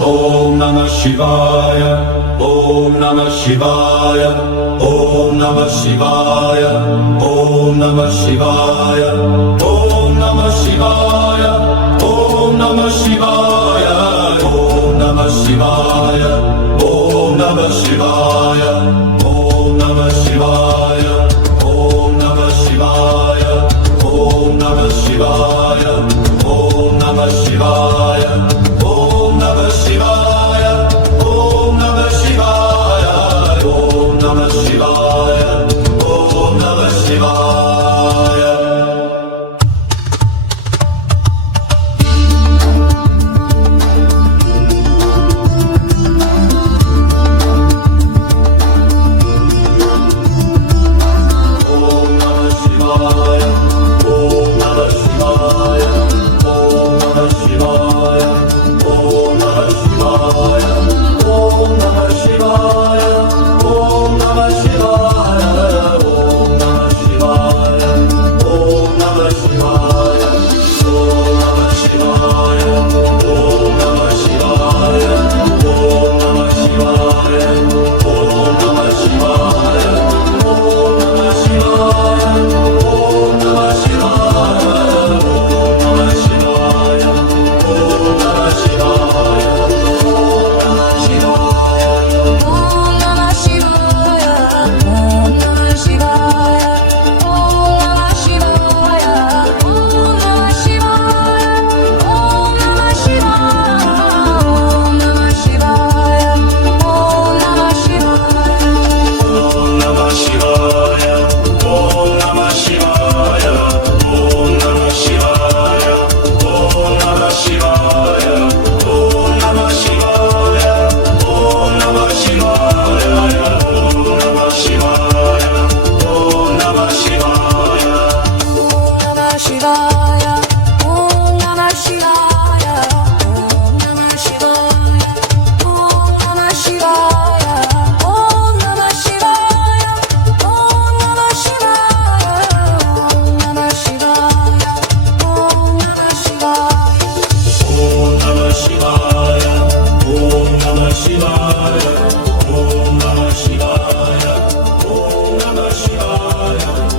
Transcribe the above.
Om Namah Shivaya, Om Namah Shivaya, Om Namah Shivaya, Om Namah Shivaya, Om Namah Shivaya, Om Namah Shivaya, Om Namah Shivaya, Om Namah Shivaya, Om Namah Shivaya, Om Namah Shivaya, Om Namah Shivaya, Om Namah Shivaya, Om Namah Shivaya, Om Namah Shivaya, Om Namah Shivaya, Om Namah Shivaya. Shivaya, Om Namah Shivaya, Om Namah Shivaya.